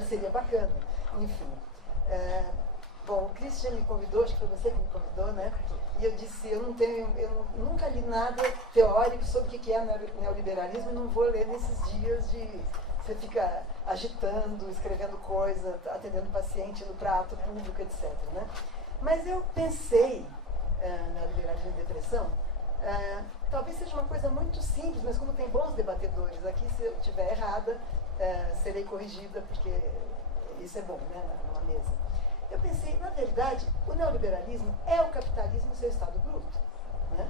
já seria bacana. Enfim. Bom, o Christian me convidou, acho que foi você que me convidou, né? E eu disse, eu nunca li nada teórico sobre o que é neoliberalismo e não vou ler nesses dias de você fica agitando, escrevendo coisa, atendendo paciente, indo para ato público, etc. Né? Mas eu pensei na liberalismo e depressão, talvez seja uma coisa muito simples, mas como tem bons debatedores aqui, se eu estiver errada, serei corrigida, porque isso é bom, né, numa mesa. Eu pensei, na verdade, o neoliberalismo é o capitalismo no seu estado bruto. Né?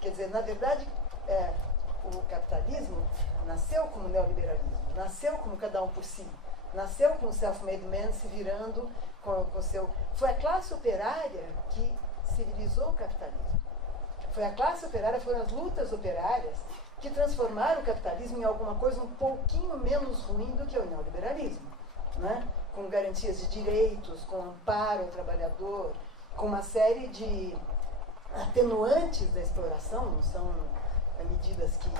Quer dizer, na verdade, o capitalismo nasceu como neoliberalismo, nasceu como cada um por si, nasceu com o self-made man se virando com o seu... Foi a classe operária que civilizou o capitalismo. Foi a classe operária, foram as lutas operárias que transformaram o capitalismo em alguma coisa um pouquinho menos ruim do que o neoliberalismo. Né? Com garantias de direitos, com amparo ao trabalhador, com uma série de atenuantes da exploração, não são medidas que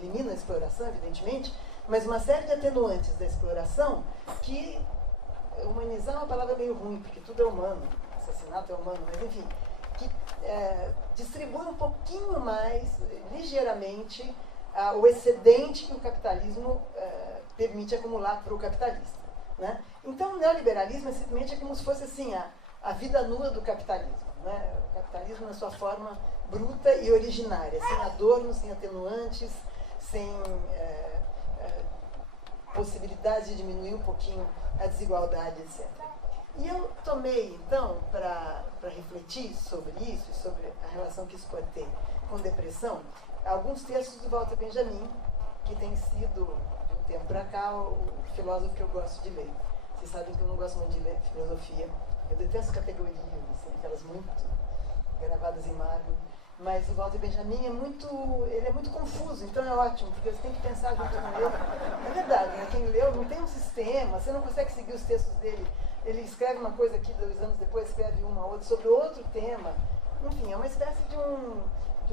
eliminam a exploração, evidentemente, mas uma série de atenuantes da exploração que, humanizar é uma palavra meio ruim, porque tudo é humano, assassinato é humano, mas enfim, que distribui um pouquinho mais, ligeiramente, o excedente que o capitalismo permite acumular para o capitalista. Né? Então, o neoliberalismo simplesmente é como se fosse assim, a vida nua do capitalismo. Né? O capitalismo na sua forma bruta e originária, sem adornos, sem atenuantes, sem possibilidade de diminuir um pouquinho a desigualdade, etc. E eu tomei, então, para refletir sobre isso, sobre a relação que isso pode ter com depressão, alguns textos do Walter Benjamin, que tem sido, de um tempo para cá, o filósofo que eu gosto de ler. Vocês sabem que eu não gosto muito de ler filosofia. Eu detesto categorias, assim, aquelas muito gravadas em mármore. Mas o Walter Benjamin ele é muito confuso, então é ótimo, porque você tem que pensar junto com ele. É verdade, né? Quem leu não tem um sistema, você não consegue seguir os textos dele. Ele escreve uma coisa aqui, 2 anos depois escreve uma outra sobre outro tema. Enfim, é uma espécie de um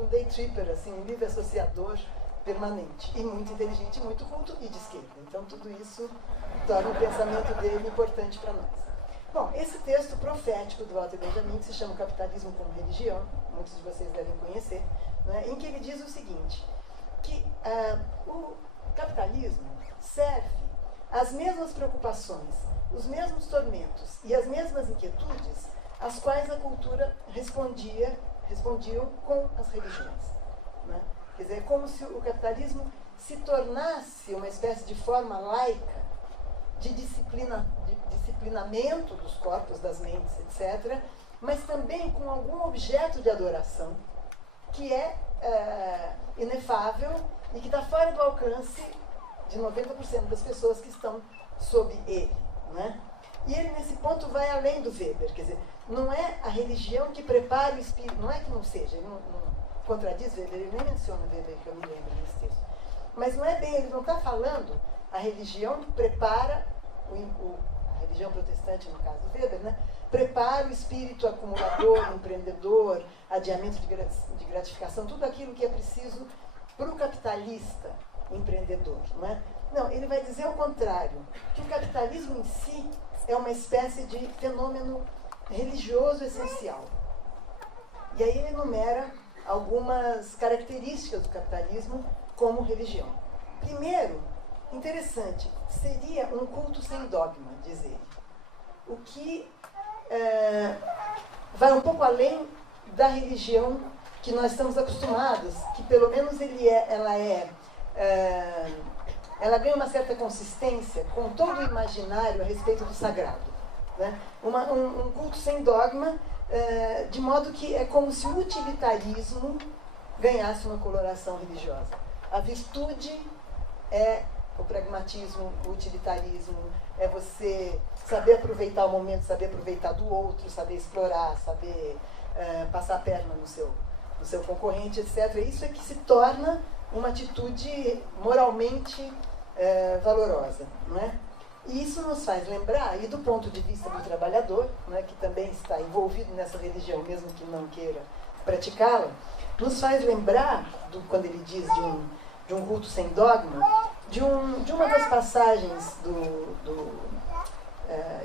day tripper, assim, um livre associador permanente. E muito inteligente, muito culto e de esquerda. Então tudo isso torna o pensamento dele importante para nós. Bom, esse texto profético do Walter Benjamin, que se chama Capitalismo como Religião, muitos de vocês devem conhecer, né, em que ele diz o seguinte, que o capitalismo serve às mesmas preocupações, os mesmos tormentos e as mesmas inquietudes às quais a cultura respondiam com as religiões. Né? Quer dizer, é como se o capitalismo se tornasse uma espécie de forma laica de disciplinamento dos corpos, das mentes, etc., mas também com algum objeto de adoração que é inefável e que está fora do alcance de 90% das pessoas que estão sob ele. Né? E ele, nesse ponto, vai além do Weber. Quer dizer, não é a religião que prepara o espírito, não é que não seja, ele não contradiz Weber, ele nem menciona Weber, que eu me lembro nesse texto. Mas não é bem, ele não está falando a religião prepara, a religião protestante, no caso do Weber, né, prepara o espírito acumulador, empreendedor, adiamento de gratificação, tudo aquilo que é preciso para o capitalista empreendedor. Não é? Não, ele vai dizer o contrário, que o capitalismo em si é uma espécie de fenômeno religioso essencial. E aí ele enumera algumas características do capitalismo como religião. Primeiro, interessante, seria um culto sem dogma, diz ele. O que vai um pouco além da religião que nós estamos acostumados, que pelo menos ela ganha uma certa consistência com todo o imaginário a respeito do sagrado. Né? Um culto sem dogma, de modo que é como se o utilitarismo ganhasse uma coloração religiosa. A virtude é o pragmatismo, o utilitarismo, é você saber aproveitar o momento, saber aproveitar do outro, saber explorar, saber passar a perna no seu concorrente, etc. Isso é que se torna uma atitude moralmente valorosa. Não é? E isso nos faz lembrar, e do ponto de vista do trabalhador, né, que também está envolvido nessa religião, mesmo que não queira praticá-la, nos faz lembrar, quando ele diz de um culto sem dogma, de uma das passagens do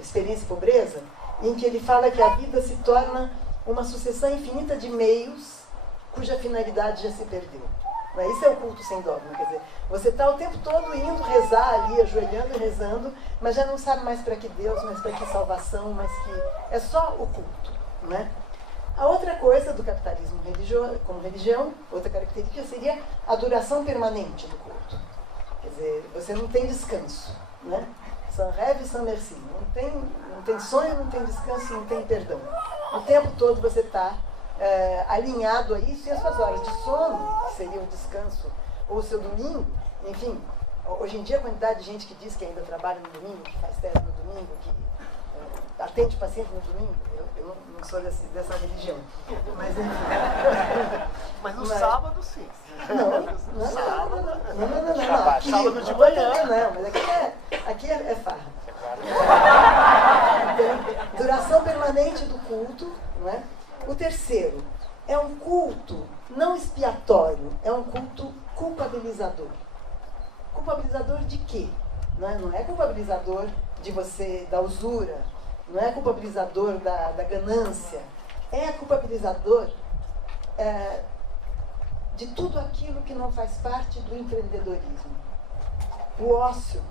Experiência e Pobreza, em que ele fala que a vida se torna uma sucessão infinita de meios cuja finalidade já se perdeu. Isso é o culto sem dogma, quer dizer, você está o tempo todo indo rezar ali, ajoelhando e rezando, mas já não sabe mais para que Deus, mas para que salvação, mas que é só o culto, né? A outra coisa do capitalismo como religião, outra característica seria a duração permanente do culto. Quer dizer, você não tem descanso, né? Sans rêve, sans merci. Não tem sonho, não tem descanso, não tem perdão. O tempo todo você está alinhado a isso, e as suas horas de sono, que seria o descanso, ou o seu domingo, enfim, hoje em dia a quantidade de gente que diz que ainda trabalha no domingo, que faz teste no domingo, que atende o paciente no domingo, eu não sou dessa religião, mas enfim. Mas no sábado sim. Não. Sábado de manhã. Não, mas aqui é farra. Então, duração permanente do culto, não é? O terceiro, é um culto não expiatório, é um culto culpabilizador. Culpabilizador de quê? Não é culpabilizador da usura, não é culpabilizador da ganância, é culpabilizador de tudo aquilo que não faz parte do empreendedorismo. O ócio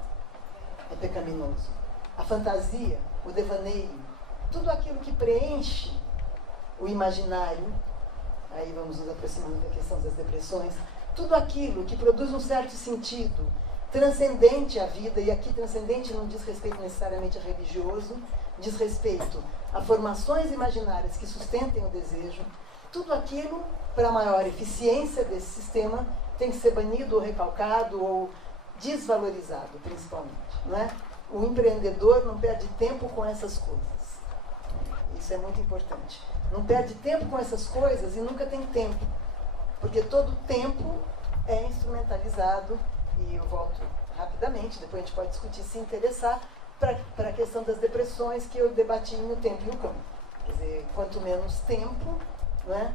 é pecaminoso, a fantasia, o devaneio, tudo aquilo que preenche o imaginário, aí vamos nos aproximando da questão das depressões, tudo aquilo que produz um certo sentido transcendente à vida, e aqui transcendente não diz respeito necessariamente a religioso, diz respeito a formações imaginárias que sustentem o desejo, tudo aquilo, para maior eficiência desse sistema, tem que ser banido ou recalcado ou desvalorizado, principalmente, não é? O empreendedor não perde tempo com essas coisas. Isso é muito importante. Não perde tempo com essas coisas e nunca tem tempo. Porque todo tempo é instrumentalizado, e eu volto rapidamente, depois a gente pode discutir, se interessar, para a questão das depressões que eu debati no Tempo e no Campo. Quer dizer, quanto menos tempo, não é?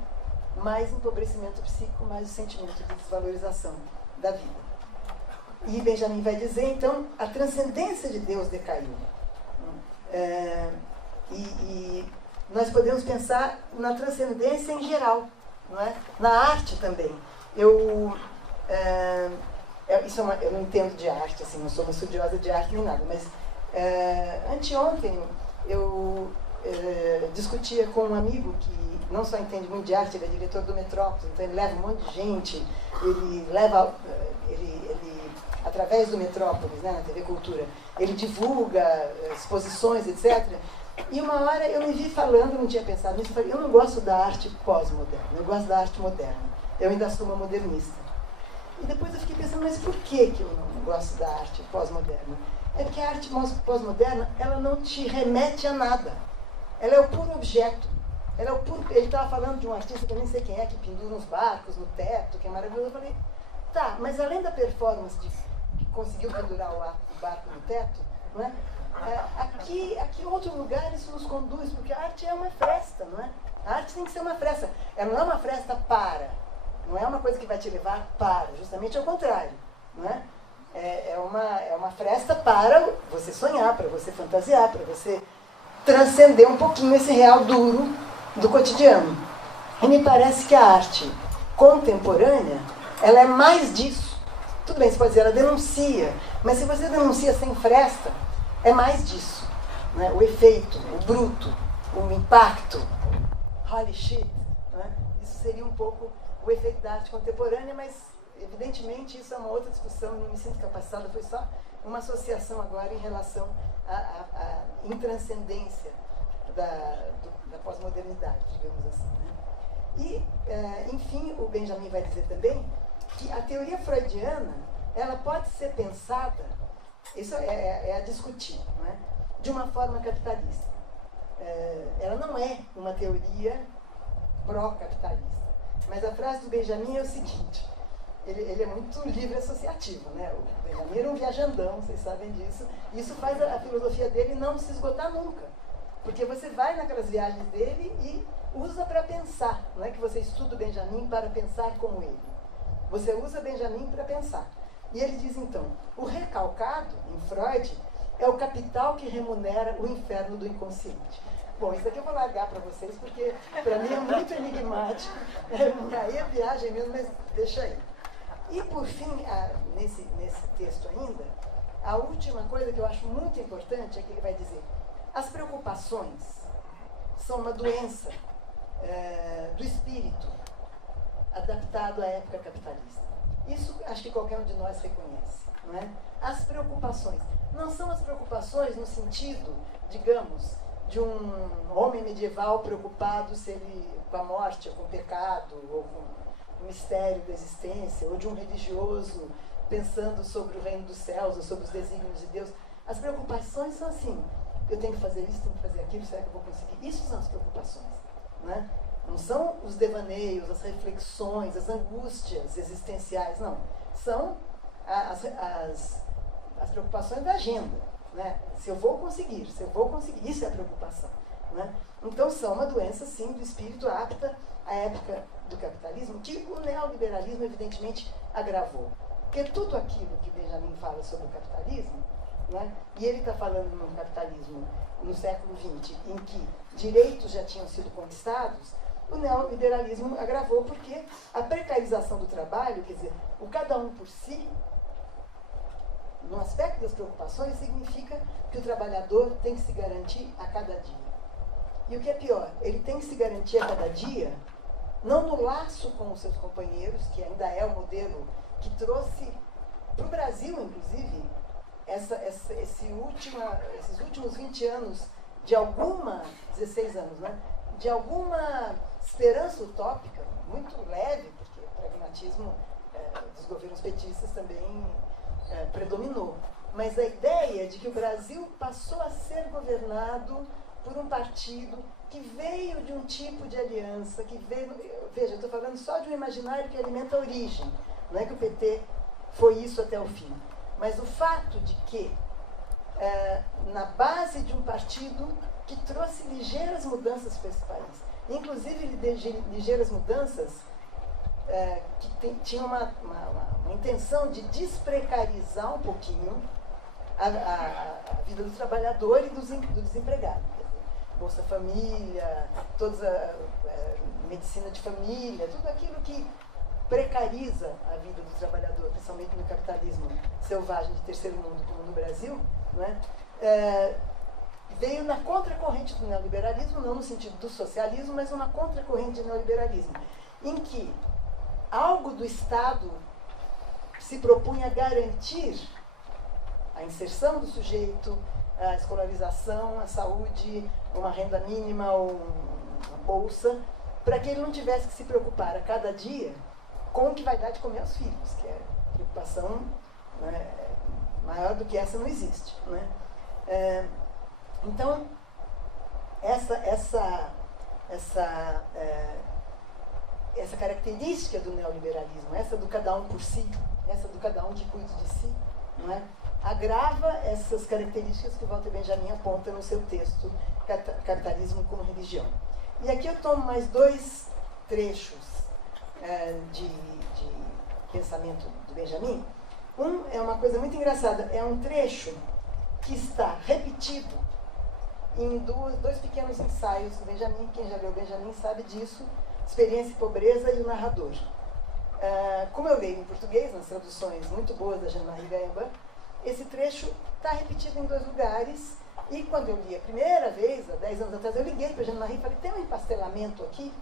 Mais empobrecimento psíquico, mais o sentimento de desvalorização da vida. E Benjamin vai dizer, então, a transcendência de Deus decaiu. E nós podemos pensar na transcendência em geral, não é? Na arte também. Eu não entendo de arte, assim, não sou uma estudiosa de arte nem nada, mas anteontem eu discutia com um amigo que não só entende muito de arte, ele é diretor do Metrópolis, então ele leva um monte de gente, ele através do Metrópolis, né, na TV Cultura, ele divulga exposições, etc. E uma hora eu me vi falando, não tinha pensado nisso, eu falei, eu não gosto da arte pós-moderna, eu gosto da arte moderna. Eu ainda sou uma modernista. E depois eu fiquei pensando, mas por que eu não gosto da arte pós-moderna? É porque a arte pós-moderna, ela não te remete a nada. Ela é o puro objeto. Ela é o puro... Ele estava falando de um artista que eu nem sei quem é, que pendura uns barcos no teto, que é maravilhoso. Eu falei, tá, mas além da performance de que conseguiu pendurar o barco no teto, não é? Aqui em outro lugar isso nos conduz, porque a arte é uma festa, não é? A arte tem que ser uma festa. Ela não é uma festa para, não é uma coisa que vai te levar para, justamente ao contrário, não é? É uma festa para você sonhar, para você fantasiar, para você transcender um pouquinho esse real duro do cotidiano. E me parece que a arte contemporânea, ela é mais disso. Tudo bem, você pode dizer, ela denuncia, mas se você denuncia sem fresta, é mais disso, né? O efeito, o bruto, o impacto, holy shit, né? Isso seria um pouco o efeito da arte contemporânea, mas evidentemente isso é uma outra discussão, não me sinto capacitada, foi só uma associação agora em relação à intranscendência da pós-modernidade, digamos assim, né? E, enfim, o Benjamin vai dizer também que a teoria freudiana, ela pode ser pensada, isso é a discutir, não é? De uma forma capitalista. Ela não é uma teoria pró-capitalista. Mas a frase do Benjamin é o seguinte, ele é muito livre associativo, né? O Benjamin era um viajandão, vocês sabem disso, e isso faz a filosofia dele não se esgotar nunca. Porque você vai naquelas viagens dele e usa para pensar, não é que você estuda o Benjamin para pensar como ele. Você usa Benjamin para pensar. E ele diz, então, o recalcado, em Freud, é o capital que remunera o inferno do inconsciente. Bom, isso aqui eu vou largar para vocês, porque para mim é muito enigmático. Aí é viagem mesmo, mas deixa aí. E, por fim, nesse texto ainda, a última coisa que eu acho muito importante é que ele vai dizer: as preocupações são uma doença do espírito adaptado à época capitalista. Isso acho que qualquer um de nós reconhece, não é? As preocupações não são as preocupações no sentido, digamos, de um homem medieval preocupado se ele, com a morte, ou com o pecado, ou com o mistério da existência, ou de um religioso pensando sobre o reino dos céus, ou sobre os desígnios de Deus. As preocupações são assim: eu tenho que fazer isso, tenho que fazer aquilo, será que eu vou conseguir? Isso são as preocupações, né? Não são os devaneios, as reflexões, as angústias existenciais, não. São as preocupações da agenda, né? Se eu vou conseguir, isso é a preocupação, né? Então são uma doença, sim, do espírito apta à época do capitalismo, que o neoliberalismo evidentemente agravou. Porque tudo aquilo que Benjamin fala sobre o capitalismo, né? E ele está falando num capitalismo no século XX, em que direitos já tinham sido conquistados, o neoliberalismo agravou porque a precarização do trabalho, quer dizer, o cada um por si, no aspecto das preocupações, significa que o trabalhador tem que se garantir a cada dia. E o que é pior, ele tem que se garantir a cada dia, não no laço com os seus companheiros, que ainda é o modelo que trouxe para o Brasil, inclusive, esses últimos 20 anos, 16 anos, né? De alguma esperança utópica, muito leve, porque o pragmatismo dos governos petistas também predominou. Mas a ideia de que o Brasil passou a ser governado por um partido que veio de um tipo de aliança, que veio... Veja, eu estou falando só de um imaginário que alimenta a origem. Não é que o PT foi isso até o fim. Mas o fato de que, na base de um partido que trouxe ligeiras mudanças para esse país, inclusive ligeiras mudanças que tinham uma intenção de desprecarizar um pouquinho a vida do trabalhador e do desempregado. Bolsa Família, toda a medicina de família, tudo aquilo que precariza a vida do trabalhador, principalmente no capitalismo selvagem de terceiro mundo, como no Brasil, não é? Veio na contracorrente do neoliberalismo, não no sentido do socialismo, mas uma contracorrente do neoliberalismo, em que algo do Estado se propunha garantir a inserção do sujeito, a escolarização, a saúde, uma renda mínima ou uma bolsa, para que ele não tivesse que se preocupar a cada dia com o que vai dar de comer aos filhos, que é preocupação, né, maior do que essa não existe, né? Então, essa característica do neoliberalismo, essa do cada um por si, essa do cada um que cuide de si, não é? Agrava essas características que Walter Benjamin aponta no seu texto Capitalismo como Religião. E aqui eu tomo mais dois trechos de pensamento do Benjamin. Um é uma coisa muito engraçada, é um trecho que está repetido em dois pequenos ensaios do Benjamin. Quem já leu Benjamin sabe disso: Experiência e Pobreza e o Narrador. Como eu leio em português, nas traduções muito boas da Jean-Marie Gaimbert, esse trecho está repetido em dois lugares. E quando eu li a primeira vez, há 10 anos atrás, eu liguei para a Jean-Marie e falei: tem um empastelamento aqui?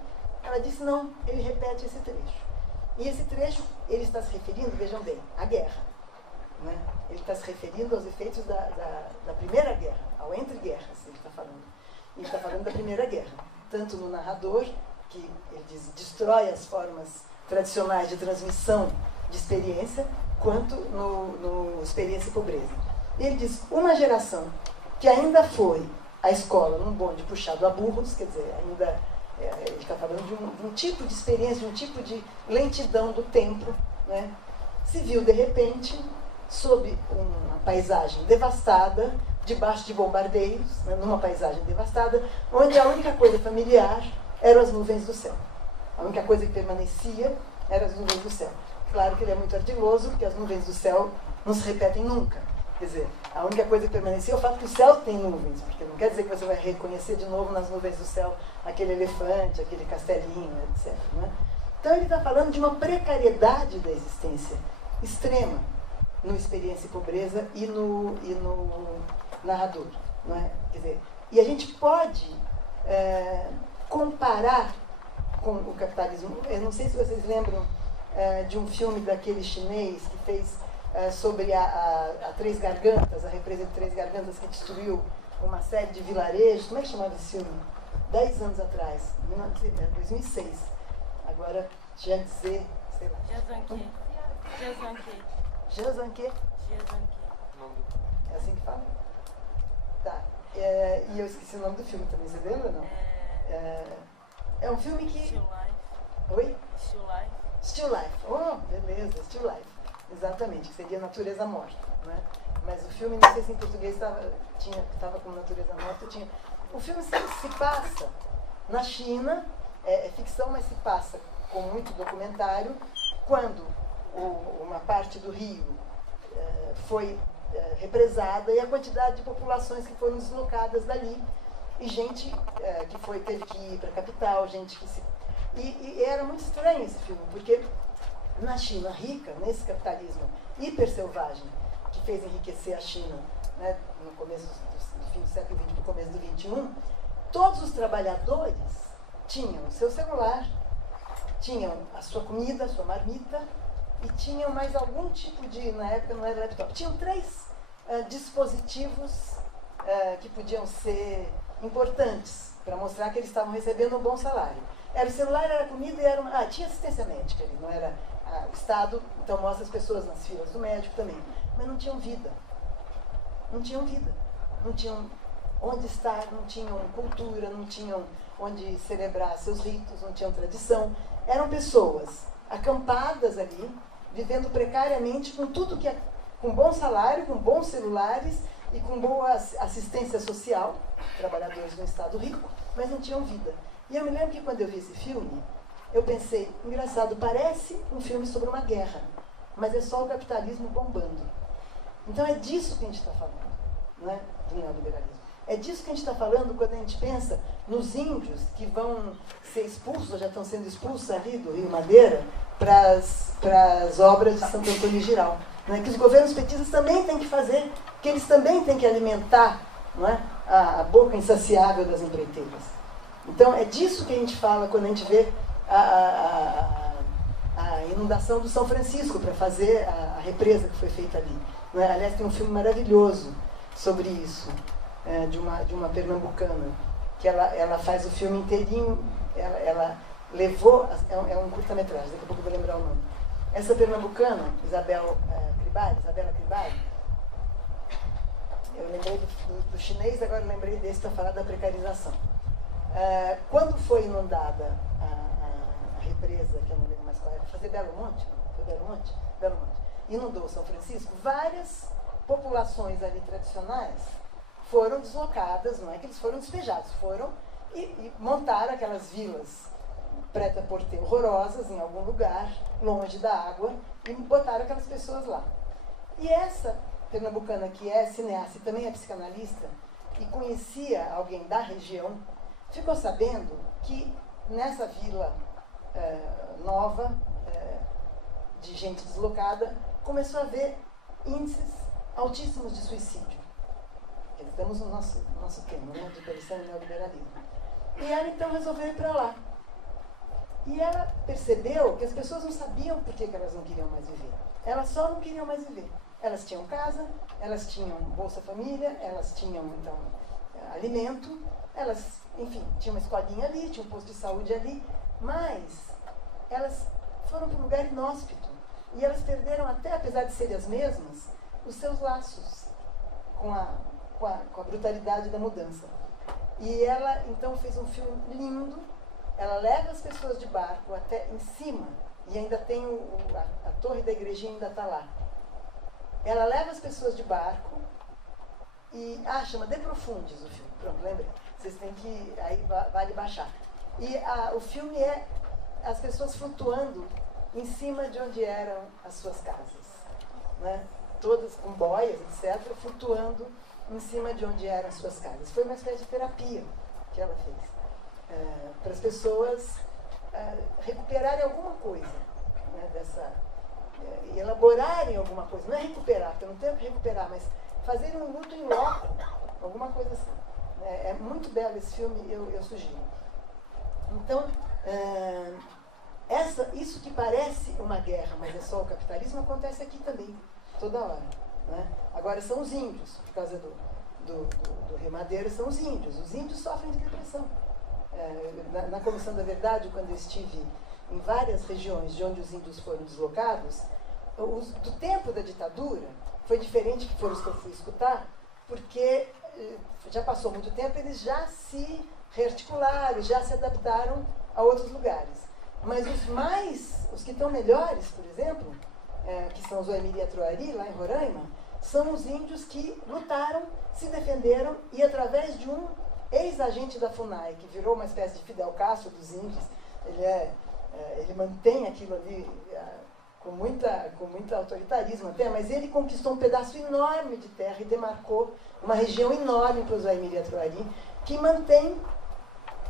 Ela disse: não, ele repete esse trecho. E esse trecho, ele está se referindo, vejam bem, à guerra, né? Ele está se referindo aos efeitos da Primeira Guerra, ao entre-guerras, ele está falando. Ele está falando da Primeira Guerra, tanto no Narrador, que ele diz, destrói as formas tradicionais de transmissão de experiência, quanto no Experiência e Pobreza. E ele diz: uma geração que ainda foi à escola num bonde puxado a burros, quer dizer, ainda ele está falando de um tipo de experiência, de um tipo de lentidão do tempo, né? Se viu de repente sob uma paisagem devastada, debaixo de bombardeios, né? Numa paisagem devastada, onde a única coisa familiar eram as nuvens do céu. A única coisa que permanecia eram as nuvens do céu. Claro que ele é muito ardiloso, porque as nuvens do céu não se repetem nunca. Quer dizer, a única coisa que permaneceu é o fato que o céu tem nuvens, porque não quer dizer que você vai reconhecer de novo nas nuvens do céu aquele elefante, aquele castelinho, etc. Né? Então ele está falando de uma precariedade da existência extrema no Experiência e Pobreza e no Narrador. Não é? Quer dizer, e a gente pode comparar com o capitalismo. Eu não sei se vocês lembram de um filme daquele chinês que fez sobre a Três Gargantas, a represa de Três Gargantas, que destruiu uma série de vilarejos. Como é que chamava esse filme? 10 anos atrás, 2006. Agora, Jiangxi, sei lá. Jiangxi. É assim que fala? Tá. E eu esqueci o nome do filme também, você lembra ou não? É um filme que... Still Life. Oi? Still Life. Still Life. Oh, beleza, Still Life. Exatamente, que seria Natureza Morta. Né? Mas o filme, não sei se em português estava com Natureza Morta. O filme se passa na China, é ficção, mas se passa com muito documentário, quando uma parte do rio foi represada e a quantidade de populações que foram deslocadas dali, e gente que teve que ir para a capital, gente que se... E era muito estranho esse filme, porque na China rica, nesse capitalismo hiperselvagem, que fez enriquecer a China, né, no começo do fim do século XX para o começo do XXI, todos os trabalhadores tinham o seu celular, tinham a sua comida, a sua marmita, e tinham mais algum tipo de, na época não era laptop, tinham 3 dispositivos que podiam ser importantes para mostrar que eles estavam recebendo um bom salário. Era o celular, era a comida e era tinha assistência médica ali, não era o Estado, então mostra as pessoas nas filas do médico também, mas não tinham vida. Não tinham vida. Não tinham onde estar, não tinham cultura, não tinham onde celebrar seus ritos, não tinham tradição. Eram pessoas acampadas ali, vivendo precariamente com tudo que com bom salário, com bons celulares e com boa assistência social, trabalhadores de um Estado rico, mas não tinham vida. E eu me lembro que quando eu vi esse filme, eu pensei, engraçado, parece um filme sobre uma guerra, mas é só o capitalismo bombando. Então é disso que a gente está falando, não é? Do neoliberalismo. É disso que a gente está falando quando a gente pensa nos índios que vão ser expulsos, ou já estão sendo expulsos ali do Rio Madeira, para as obras de Santo Antônio Giral. Não é? Que os governos petistas também têm que fazer, que eles também têm que alimentar, não é? A boca insaciável das empreiteiras. Então é disso que a gente fala quando a gente vê a inundação do São Francisco para fazer a represa que foi feita ali. Não é? Aliás, tem um filme maravilhoso sobre isso, de uma pernambucana, que ela faz o filme inteirinho, ela levou, é um curta-metragem, daqui a pouco eu vou lembrar o nome. Essa pernambucana, Isabela Cribari, eu lembrei do chinês, agora eu lembrei desse para falar da precarização. Quando foi inundada a represa, que eu não lembro mais qual era, fazer Belo Monte, não? Foi Belo Monte? Belo Monte. Inundou São Francisco, várias populações ali tradicionais foram deslocadas, não é que eles foram despejados, foram e montaram aquelas vilas preta-porter horrorosas em algum lugar, longe da água, e botaram aquelas pessoas lá. E essa pernambucana, que é cineasta e também é psicanalista, e conhecia alguém da região, ficou sabendo que nessa vila nova, de gente deslocada, começou a haver índices altíssimos de suicídio. Estamos no nosso tema, né, de Parecendo Neoliberalismo. E ela então resolveu ir para lá. E ela percebeu que as pessoas não sabiam por que elas não queriam mais viver. Elas só não queriam mais viver. Elas tinham casa, elas tinham Bolsa Família, elas tinham, então, alimento, elas, enfim, tinham uma escolinha ali, tinha um posto de saúde ali, mas elas foram para um lugar inóspito. E elas perderam até, apesar de serem as mesmas, os seus laços com a brutalidade da mudança. E ela, então, fez um filme lindo. Ela leva as pessoas de barco até em cima, e ainda tem a torre da igrejinha ainda está lá. Ela leva as pessoas de barco e... chama De Profundis o filme. Pronto, lembrei. Vocês têm que... Aí vale baixar. E o filme é as pessoas flutuando em cima de onde eram as suas casas, né? Todas com boias, etc., flutuando em cima de onde eram as suas casas. Foi uma espécie de terapia que ela fez, para as pessoas recuperarem alguma coisa, né, elaborarem alguma coisa. Não é recuperar, porque eu não tenho que recuperar, mas fazerem um luto em loco, alguma coisa assim. É muito belo esse filme, eu sugiro. Então, isso que parece uma guerra, mas é só o capitalismo, acontece aqui também, toda hora. Né? Agora são os índios, por causa do Rio Madeira, são os índios. Os índios sofrem de depressão. Na Comissão da Verdade, quando eu estive em várias regiões de onde os índios foram deslocados, do tempo da ditadura, foi diferente que foram os que eu fui escutar, porque já passou muito tempo, eles já se rearticularam, já se adaptaram a outros lugares. Mas os que estão melhores, por exemplo, que são os Oemiri e Atruari, lá em Roraima, são os índios que lutaram, se defenderam e, através de um ex-agente da FUNAI, que virou uma espécie de Fidel Castro dos índios, ele mantém aquilo ali com muito autoritarismo até, mas ele conquistou um pedaço enorme de terra e demarcou uma região enorme para os Oemiri e Atruari, que mantém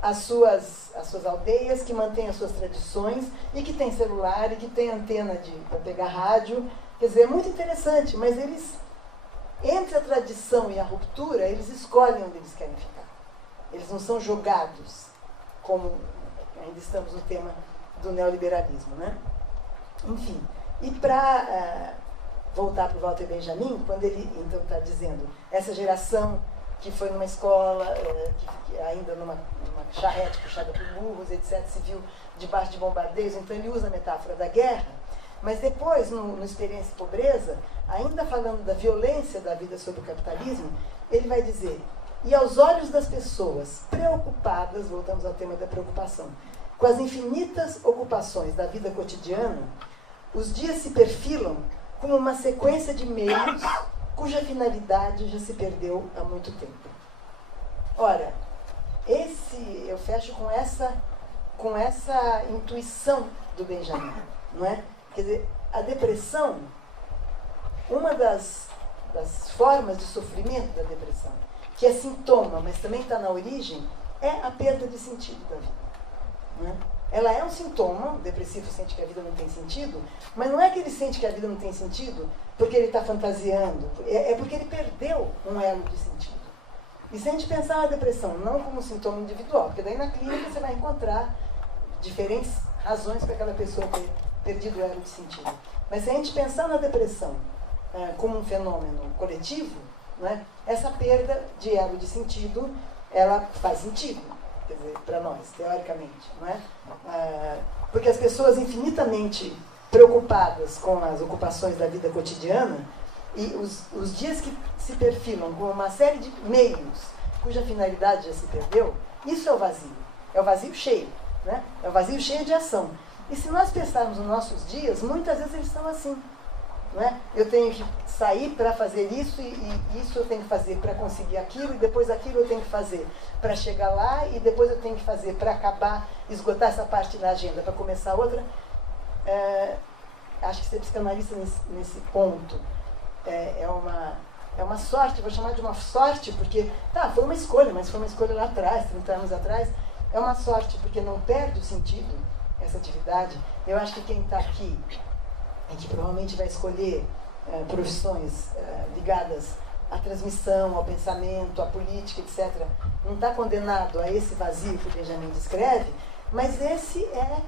as suas aldeias, que mantém as suas tradições e que tem celular e que tem antena para pegar rádio. Quer dizer, é muito interessante, mas eles, entre a tradição e a ruptura, eles escolhem onde eles querem ficar. Eles não são jogados, como ainda estamos no tema do neoliberalismo, né? Enfim, e para voltar para o Walter Benjamin, quando ele então está dizendo essa geração que foi numa escola, que ainda numa charrete puxada por burros, etc., se viu debaixo de bombardeios, então ele usa a metáfora da guerra, mas depois, no Experiência e Pobreza, ainda falando da violência da vida sob o capitalismo, ele vai dizer: e aos olhos das pessoas preocupadas, voltamos ao tema da preocupação, com as infinitas ocupações da vida cotidiana, os dias se perfilam como uma sequência de meios cuja finalidade já se perdeu há muito tempo. Ora, eu fecho com essa intuição do Benjamin, não é? Quer dizer, a depressão, uma das formas de sofrimento da depressão, que é sintoma, mas também está na origem, é a perda de sentido da vida. Não é? Ela é um sintoma, o depressivo sente que a vida não tem sentido, mas não é que ele sente que a vida não tem sentido porque ele está fantasiando, é porque ele perdeu um elo de sentido. E se a gente pensar na depressão não como um sintoma individual, porque daí na clínica você vai encontrar diferentes razões para aquela pessoa ter perdido o elo de sentido. Mas se a gente pensar na depressão como um fenômeno coletivo, né, essa perda de elo de sentido, ela faz sentido, quer dizer, para nós, teoricamente, não é? Porque as pessoas infinitamente preocupadas com as ocupações da vida cotidiana e os dias que se perfilam com uma série de meios cuja finalidade já se perdeu, isso é o vazio cheio, né? É o vazio cheio de ação. E se nós pensarmos nos nossos dias, muitas vezes eles são assim. Não é? Eu tenho que sair para fazer isso, e isso eu tenho que fazer para conseguir aquilo, e depois aquilo eu tenho que fazer para chegar lá, e depois eu tenho que fazer para acabar, esgotar essa parte da agenda, para começar outra. Acho que ser psicanalista nesse ponto é uma sorte, vou chamar de uma sorte, porque foi uma escolha, mas foi uma escolha lá atrás, 30 anos atrás. É uma sorte porque não perde o sentido essa atividade. Eu acho que quem está aqui e que provavelmente vai escolher profissões ligadas à transmissão, ao pensamento, à política, etc., não está condenado a esse vazio que o Benjamin descreve, mas esse é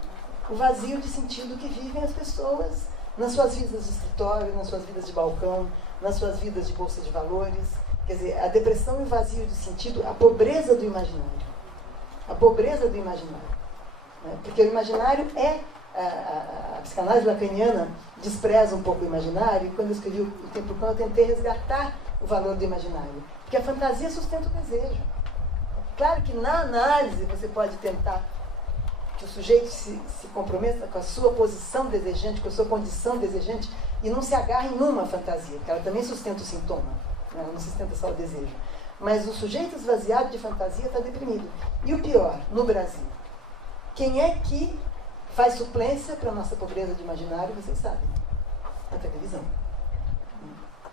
o vazio de sentido que vivem as pessoas nas suas vidas de escritório, nas suas vidas de balcão, nas suas vidas de bolsa de valores. Quer dizer, a depressão e o vazio de sentido, a pobreza do imaginário. A pobreza do imaginário. Né? Porque o imaginário a psicanálise lacaniana despreza um pouco o imaginário, e quando eu escrevi O Tempo Cão, eu tentei resgatar o valor do imaginário. Porque a fantasia sustenta o desejo. Claro que na análise você pode tentar que o sujeito se comprometa com a sua posição desejante, com a sua condição desejante, e não se agarre em uma fantasia, porque ela também sustenta o sintoma, né? Ela não sustenta só o desejo. Mas o sujeito esvaziado de fantasia está deprimido. E o pior, no Brasil, quem é que faz suplência para a nossa pobreza de imaginário, vocês sabem, a televisão.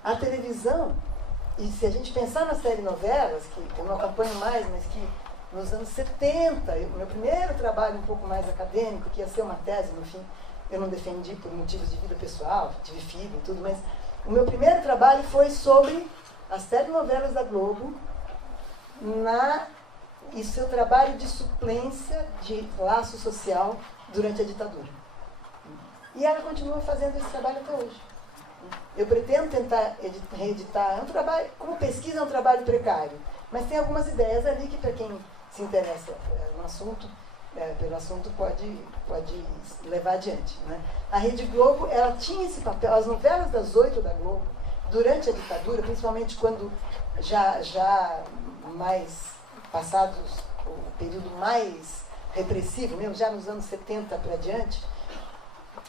A televisão, e se a gente pensar nas telenovelas, que eu não acompanho mais, mas que nos anos 70, o meu primeiro trabalho um pouco mais acadêmico, que ia ser uma tese, no fim, eu não defendi por motivos de vida pessoal, tive filho e tudo, mas o meu primeiro trabalho foi sobre as telenovelas da Globo e seu trabalho de suplência de laço social durante a ditadura. E ela continua fazendo esse trabalho até hoje. Eu pretendo tentar reeditar, é um trabalho, como pesquisa é um trabalho precário, mas tem algumas ideias ali que, para quem se interessa no assunto, pelo assunto, pode levar adiante. Né? A Rede Globo, ela tinha esse papel, as novelas das 8 da Globo, durante a ditadura, principalmente quando já mais passados o período mais repressivo, mesmo já nos anos 70 para adiante,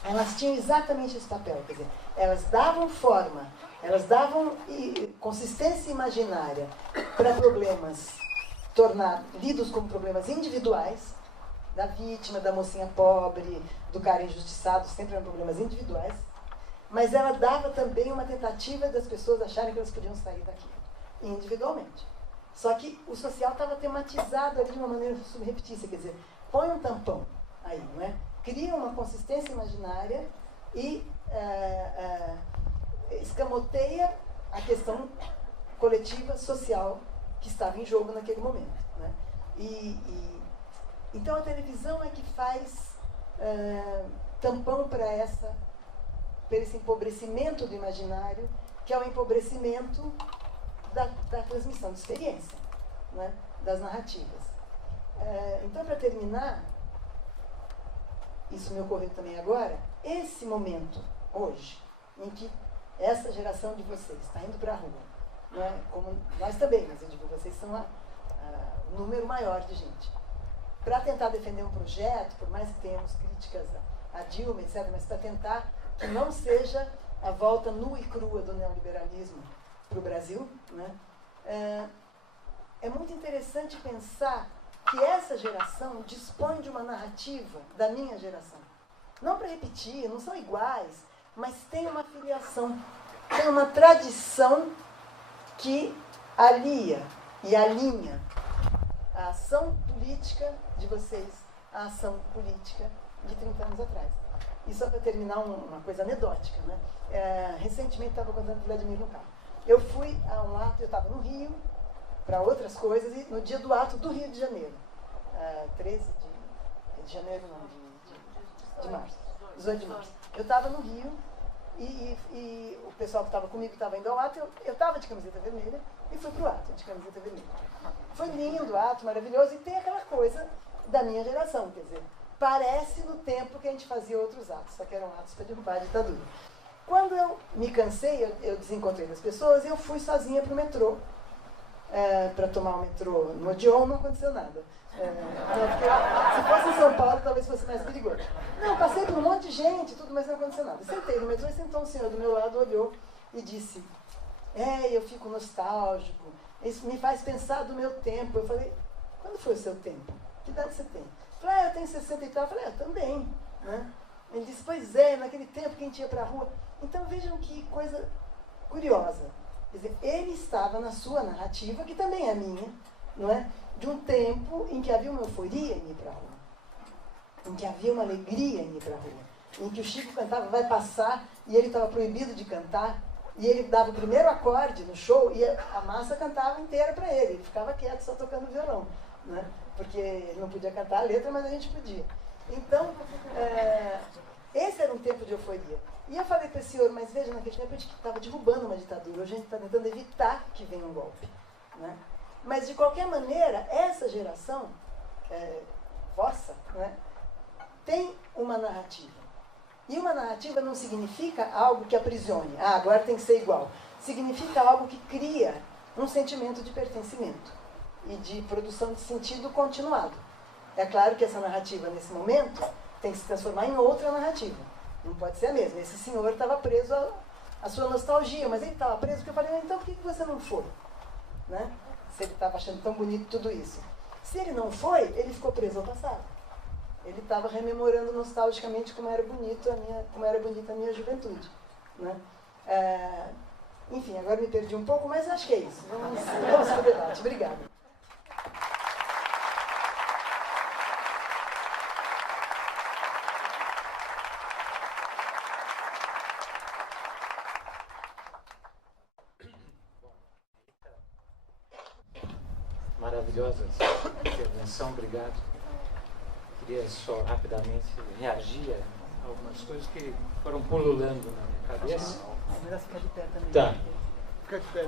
elas tinham exatamente esse papel, quer dizer, elas davam forma, elas davam consistência imaginária para problemas lidos como problemas individuais, da vítima, da mocinha pobre, do cara injustiçado, sempre eram problemas individuais, mas ela dava também uma tentativa das pessoas acharem que elas podiam sair daquilo, individualmente. Só que o social estava tematizado ali de uma maneira subreptícia, quer dizer, põe um tampão aí, não é? Cria uma consistência imaginária e escamoteia a questão coletiva, social, que estava em jogo naquele momento. Né? Então a televisão é que faz tampão para esse empobrecimento do imaginário, que é o empobrecimento da transmissão de experiência, né? Das narrativas. Então, para terminar, isso me ocorreu também agora, esse momento, hoje, em que essa geração de vocês está indo para a rua, não é? Como nós também, mas eu digo, vocês são o número maior de gente, para tentar defender um projeto, por mais que tenhamos críticas a Dilma, etc., mas para tentar que não seja a volta nua e crua do neoliberalismo para o Brasil, né? É muito interessante pensar que essa geração dispõe de uma narrativa da minha geração. Não para repetir, não são iguais, mas tem uma filiação, tem uma tradição que alia e alinha a ação política de vocês à ação política de 30 anos atrás. E só para terminar uma coisa anedótica, né? Recentemente estava contando com o Vladimir no carro. Eu fui a um ato, eu estava no Rio, para outras coisas, e no dia do ato do Rio de Janeiro, 13 de janeiro, não, de março, 18 de março. Eu estava no Rio e o pessoal que estava comigo estava indo ao ato, eu estava de camiseta vermelha e fui para o ato de camiseta vermelha. Foi lindo o ato, maravilhoso, e tem aquela coisa da minha geração, quer dizer, parece no tempo que a gente fazia outros atos, só que eram atos para derrubar a ditadura. Quando eu me cansei, eu desencontrei das pessoas e eu fui sozinha para o metrô, para tomar o metrô no Odeon, não aconteceu nada. Se fosse em São Paulo, talvez fosse mais perigoso. Não, passei por um monte de gente, tudo, mas não aconteceu nada. Sentei no metrô e sentou um senhor do meu lado, olhou e disse: eu fico nostálgico, isso me faz pensar do meu tempo. Eu falei: quando foi o seu tempo? Que idade você tem? Eu falei: eu tenho 60 e tal. Eu falei: eu também. Né? Ele disse: pois é, naquele tempo que a gente ia para a rua. Então vejam que coisa curiosa. Quer dizer, ele estava na sua narrativa, que também é minha, não é? De um tempo em que havia uma euforia em ir para a rua, em que havia uma alegria em ir para a rua, em que o Chico cantava Vai Passar e ele estava proibido de cantar, e ele dava o primeiro acorde no show e a massa cantava inteira para ele, ele ficava quieto só tocando violão, né? Porque ele não podia cantar a letra, mas a gente podia. Então, esse era um tempo de euforia. E eu falei para esse senhor: mas veja, naquele tempo a gente estava derrubando uma ditadura, hoje a gente está tentando evitar que venha um golpe. Né? Mas, de qualquer maneira, essa geração, vossa, né, tem uma narrativa. E uma narrativa não significa algo que aprisione. Agora tem que ser igual. Significa algo que cria um sentimento de pertencimento e de produção de sentido continuado. É claro que essa narrativa, nesse momento, tem que se transformar em outra narrativa. Não pode ser a mesma. Esse senhor estava preso à sua nostalgia, mas ele estava preso porque eu falei: então por que você não foi? Né? Se ele estava achando tão bonito tudo isso. Se ele não foi, ele ficou preso ao passado. Ele estava rememorando nostalgicamente como era bonita a minha juventude, né? Enfim, agora me perdi um pouco, mas acho que é isso. Vamos para o debate. Obrigada. Maravilhosa intervenção, obrigado. Queria só rapidamente reagir a algumas coisas que foram pululando na minha cabeça. Ficar de pé também. Tá. Fica de pé.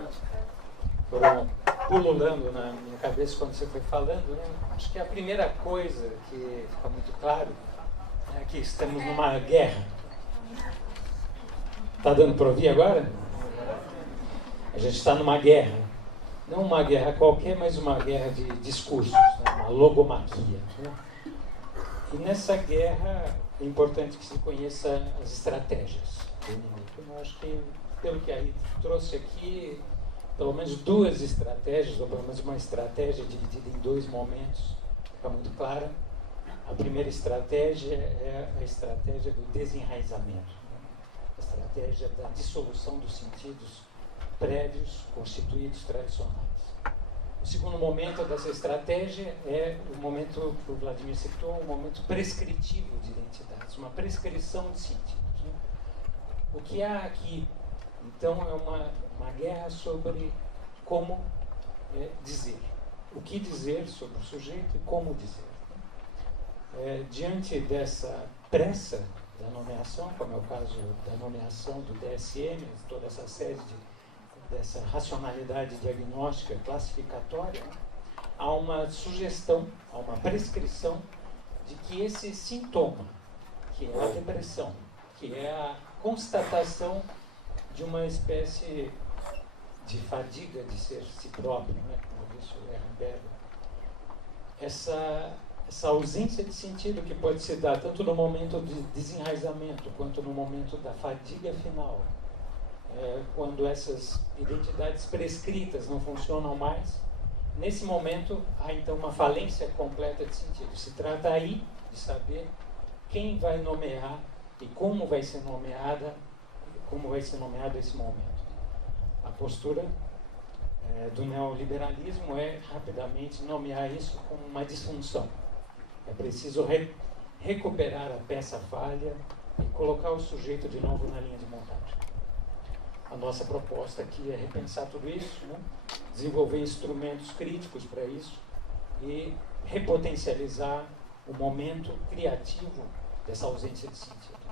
Foram pululando na minha cabeça quando você foi falando, né? Acho que a primeira coisa que fica muito claro é que estamos numa guerra. Está dando para ouvir agora? A gente está numa guerra. Não uma guerra qualquer, mas uma guerra de discursos, né? Uma logomaquia. Né? E nessa guerra é importante que se conheça as estratégias do inimigo. Eu acho que, pelo que aí trouxe aqui, pelo menos duas estratégias, ou pelo menos uma estratégia dividida em dois momentos, fica muito clara. A primeira estratégia é a estratégia do desenraizamento, né? A estratégia da dissolução dos sentidos prévios, constituídos, tradicionais. O segundo momento dessa estratégia é o momento que o Vladimir citou, o momento prescritivo de identidades, uma prescrição de sentidos, né? O que há aqui, então, é uma guerra sobre como dizer. O que dizer sobre o sujeito e como dizer. Diante dessa pressa da nomeação, como é o caso da nomeação do DSM, toda essa série dessa racionalidade diagnóstica classificatória, né? Há uma sugestão, há uma prescrição de que esse sintoma, que é a depressão, que é a constatação de uma espécie de fadiga de ser si próprio, né? Como disse o Ehrenberg, essa ausência de sentido que pode se dar tanto no momento de desenraizamento quanto no momento da fadiga final, quando essas identidades prescritas não funcionam mais, nesse momento há então uma falência completa de sentido. Se trata aí de saber quem vai nomear e como vai ser nomeado esse momento. A postura do neoliberalismo é rapidamente nomear isso como uma disfunção. É preciso recuperar a peça falha e colocar o sujeito de novo na linha de montagem. A nossa proposta aqui é repensar tudo isso, né? Desenvolver instrumentos críticos para isso e repotencializar o momento criativo dessa ausência de sentido.